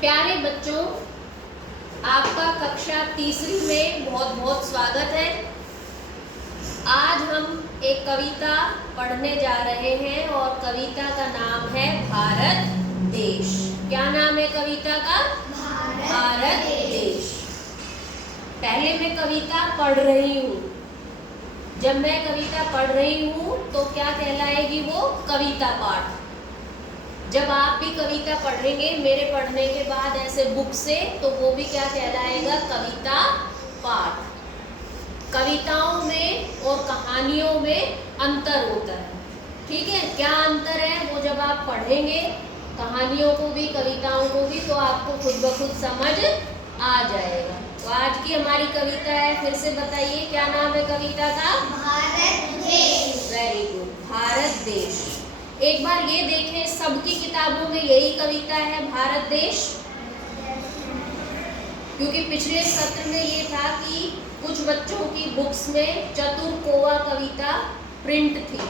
प्यारे बच्चों, आपका कक्षा तीसरी में बहुत बहुत स्वागत है। आज हम एक कविता पढ़ने जा रहे हैं और कविता का नाम है भारत देश। क्या नाम है कविता का? भारत देश। पहले मैं कविता पढ़ रही हूँ। जब मैं कविता पढ़ रही हूँ तो क्या कहलाएगी वो? कविता पाठ। जब आप भी कविता पढ़ेंगे मेरे पढ़ने के बाद ऐसे बुक से, तो वो भी क्या कहलाएगा? कविता पाठ। कविताओं में और कहानियों में अंतर होता है, ठीक है? क्या अंतर है वो जब आप पढ़ेंगे कहानियों को भी कविताओं को भी, तो आपको खुद ब खुद समझ आ जाएगा। तो आज की हमारी कविता है, फिर से बताइए क्या नाम है कविता का? भारत देश। वेरी गुड, भारत देश। एक बार ये देखें, सबकी किताबों में यही कविता है भारत देश, क्योंकि पिछले सत्र में ये था कि कुछ बच्चों की बुक्स में चतुर कोवा कविता प्रिंट थी।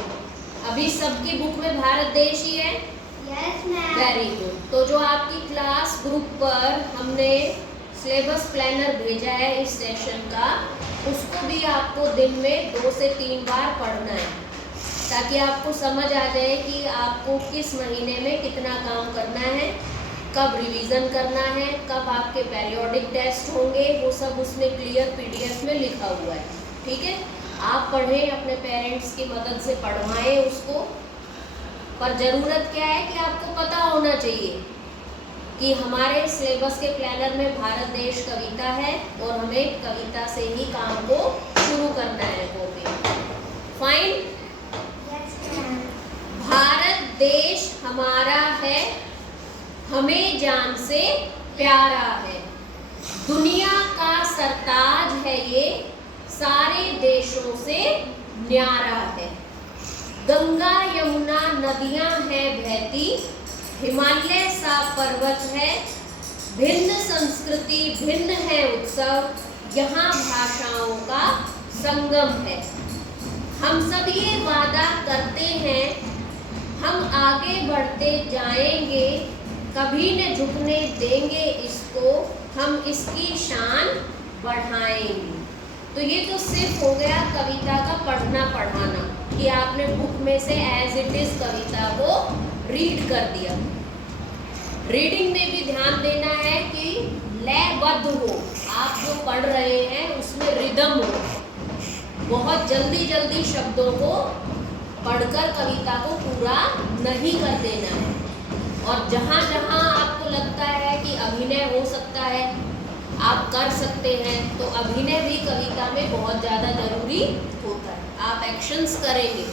अभी सबकी बुक में भारत देश ही है। Yes ma'am. Very good. तो जो आपकी क्लास ग्रुप पर हमने सिलेबस प्लानर भेजा है इस सेशन का, उसको भी आपको दिन में 2 से 3 बार पढ़ना है, ताकि आपको समझ आ जाए कि आपको किस महीने में कितना काम करना है, कब रिवीजन करना है, कब आपके पीरियोडिक टेस्ट होंगे, वो सब उसमें क्लियर पीडीएफ में लिखा हुआ है, ठीक है? आप पढ़ें, अपने पेरेंट्स की मदद से पढ़वाएं उसको। पर ज़रूरत क्या है कि आपको पता होना चाहिए कि हमारे सिलेबस के प्लानर में भारत देश कविता है और हमें कविता से ही काम को शुरू करना है। Copy fine. भारत देश हमारा है, हमें जान से प्यारा है। दुनिया का सरताज है ये, सारे देशों से न्यारा है। गंगा यमुना नदियां हैं बहती, हिमालय सा पर्वत है। भिन्न संस्कृति भिन्न है उत्सव, यहाँ भाषाओं का संगम है। हम सब ये वादा करते हैं, हम आगे बढ़ते जाएंगे, कभी न झुकने देंगे इसको, हम इसकी शान बढ़ाएंगे। तो ये तो सिर्फ हो गया कविता का पढ़ना पढ़ाना, कि आपने बुक में से एज इट इज कविता को रीड कर दिया। रीडिंग में भी ध्यान देना है कि लयबद्ध हो, आप जो पढ़ रहे हैं उसमें रिदम हो। बहुत जल्दी जल्दी शब्दों को पढ़कर कविता को पूरा नहीं कर देना है। और जहाँ जहाँ आपको लगता है कि अभिनय हो सकता है, आप कर सकते हैं, तो अभिनय भी कविता में बहुत ज़्यादा ज़रूरी होता है। आप एक्शंस करेंगे,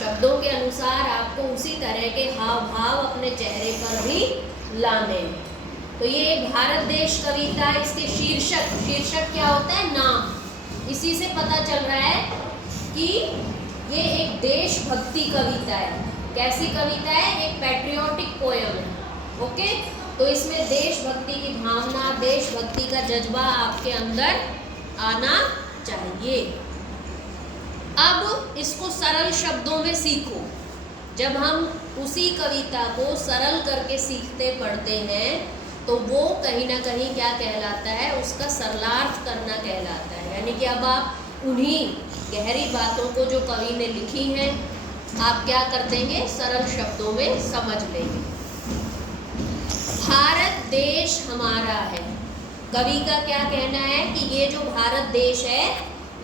शब्दों के अनुसार आपको उसी तरह के हाव भाव अपने चेहरे पर भी लाने हैं। तो ये भारत देश कविता, इसके शीर्षक क्या होता है? नाम। इसी से पता चल रहा है कि ये एक देशभक्ति कविता है। कैसी कविता है? एक पैट्रियोटिक पोयम है। ओके, तो इसमें देशभक्ति की भावना, देशभक्ति का जज्बा आपके अंदर आना चाहिए। अब इसको सरल शब्दों में सीखो। जब हम उसी कविता को सरल करके सीखते पढ़ते हैं, तो वो कहीं ना कहीं क्या कहलाता है? उसका सरलार्थ करना कहलाता है। यानी कि अब आप उन्हीं गहरी बातों को जो कवि ने लिखी हैं, आप क्या कर देंगे? सरल शब्दों में समझ लेंगे। भारत देश हमारा है। कवि का क्या कहना है कि ये जो भारत देश है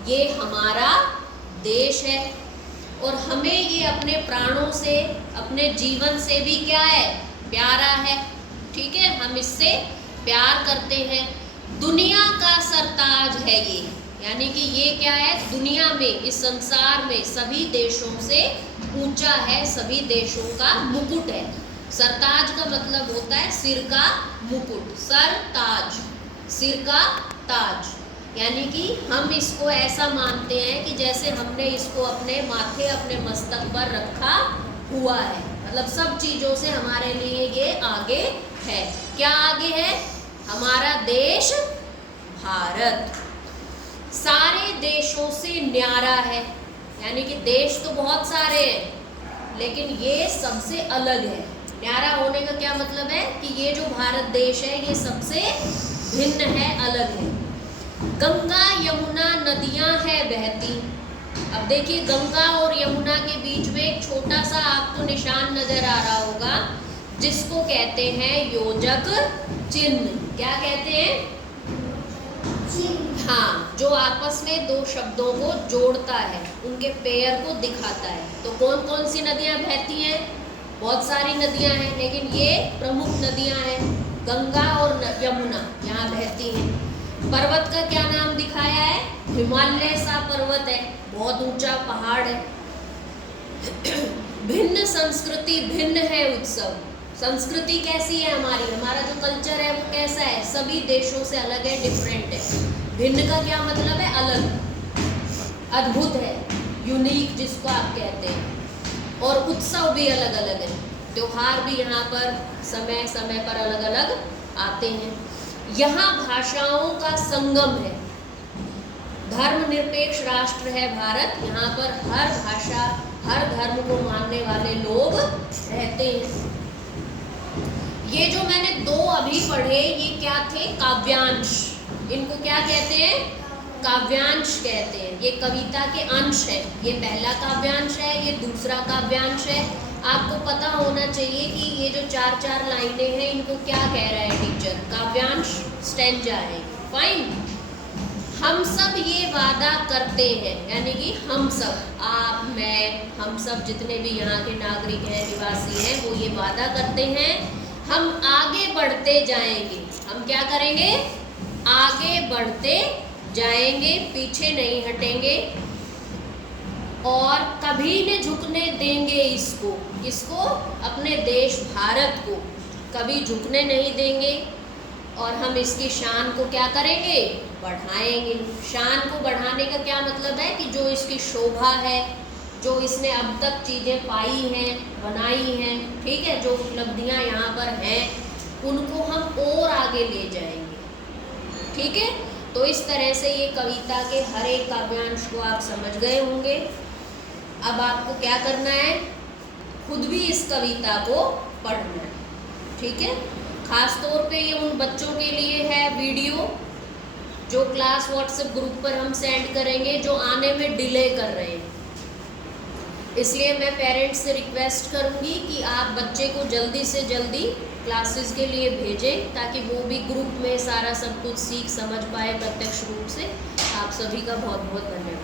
ये हमारा देश है, और हमें ये अपने प्राणों से, अपने जीवन से भी क्या है? प्यारा है, ठीक है? हम इससे प्यार करते हैं। दुनिया का सरताज है ये, यानी कि ये क्या है? दुनिया में, इस संसार में सभी देशों से ऊंचा है, सभी देशों का मुकुट है। सरताज का मतलब होता है सिर का मुकुट। सरताज, सिर का ताज। यानी कि हम इसको ऐसा मानते हैं कि जैसे हमने इसको अपने माथे, अपने मस्तक पर रखा हुआ है। मतलब सब चीज़ों से हमारे लिए ये आगे है। क्या आगे है? हमारा देश भारत सारे देशों से न्यारा है। यानी कि देश तो बहुत सारे हैं, लेकिन ये सबसे अलग है। न्यारा होने का क्या मतलब है कि ये जो भारत देश है ये सबसे भिन्न है, अलग है। गंगा यमुना नदियां है बहती। अब देखिए गंगा और यमुना के बीच में एक छोटा सा आपको निशान नजर आ रहा होगा, जिसको कहते हैं योजक चिन्ह। क्या कहते हैं? हाँ, जो आपस में दो शब्दों को जोड़ता है, उनके पेयर को दिखाता है। तो कौन कौन सी नदियां बहती हैं? बहुत सारी नदियां हैं, लेकिन ये प्रमुख नदियां हैं, गंगा और यमुना यहाँ बहती हैं। पर्वत का क्या नाम दिखाया है? हिमालय सा पर्वत है, बहुत ऊंचा पहाड़ है। भिन्न संस्कृति, भिन्न है उत्सव। संस्कृति कैसी है हमारी? हमारा जो कल्चर है वो कैसा है? सभी देशों से अलग है, डिफरेंट है। भिन्न का क्या मतलब है? अलग, अद्भुत है, यूनिक जिसको आप कहते हैं। और उत्सव भी अलग अलग है, त्योहार भी यहाँ पर समय समय पर अलग अलग आते हैं। यहाँ भाषाओं का संगम है, धर्मनिरपेक्ष राष्ट्र है भारत। यहाँ पर हर भाषा, हर धर्म को मानने वाले लोग रहते हैं। ये जो मैंने दो अभी पढ़े, ये क्या थे? काव्यांश। इनको क्या कहते हैं? काव्यांश कहते हैं। ये कविता के अंश है। ये पहला काव्यांश है, ये दूसरा काव्यांश है। आपको पता होना चाहिए कि ये जो चार चार लाइनें हैं, इनको क्या कह रहा है टीचर? काव्यांश, स्टैंजा है। फाइन। हम सब ये वादा करते हैं, यानी कि हम सब, आप, मैं, हम सब जितने भी यहाँ के नागरिक हैं, निवासी हैं, वो ये वादा करते हैं हम आगे बढ़ते जाएंगे। हम क्या करेंगे? आगे बढ़ते जाएंगे, पीछे नहीं हटेंगे, और कभी न झुकने देंगे इसको अपने देश भारत को कभी झुकने नहीं देंगे। और हम इसकी शान को क्या करेंगे? बढ़ाएंगे। शान को बढ़ाने का क्या मतलब है? कि जो इसकी शोभा है, जो इसने अब तक चीज़ें पाई हैं, बनाई हैं, ठीक है, जो उपलब्धियां यहाँ पर हैं, उनको हम और आगे ले जाएंगे। ठीक है, तो इस तरह से ये कविता के हर एक काव्यांश को आप समझ गए होंगे। अब आपको क्या करना है? खुद भी इस कविता को पढ़ना है। ठीक है, खास तौर पे ये उन बच्चों के लिए है वीडियो, जो क्लास व्हाट्सएप ग्रुप पर हम सेंड करेंगे, जो आने में डिले कर रहे हैं। इसलिए मैं पेरेंट्स से रिक्वेस्ट करूंगी कि आप बच्चे को जल्दी से जल्दी क्लासेस के लिए भेजें, ताकि वो भी ग्रुप में सारा सब कुछ सीख समझ पाए प्रत्यक्ष रूप से। आप सभी का बहुत बहुत धन्यवाद।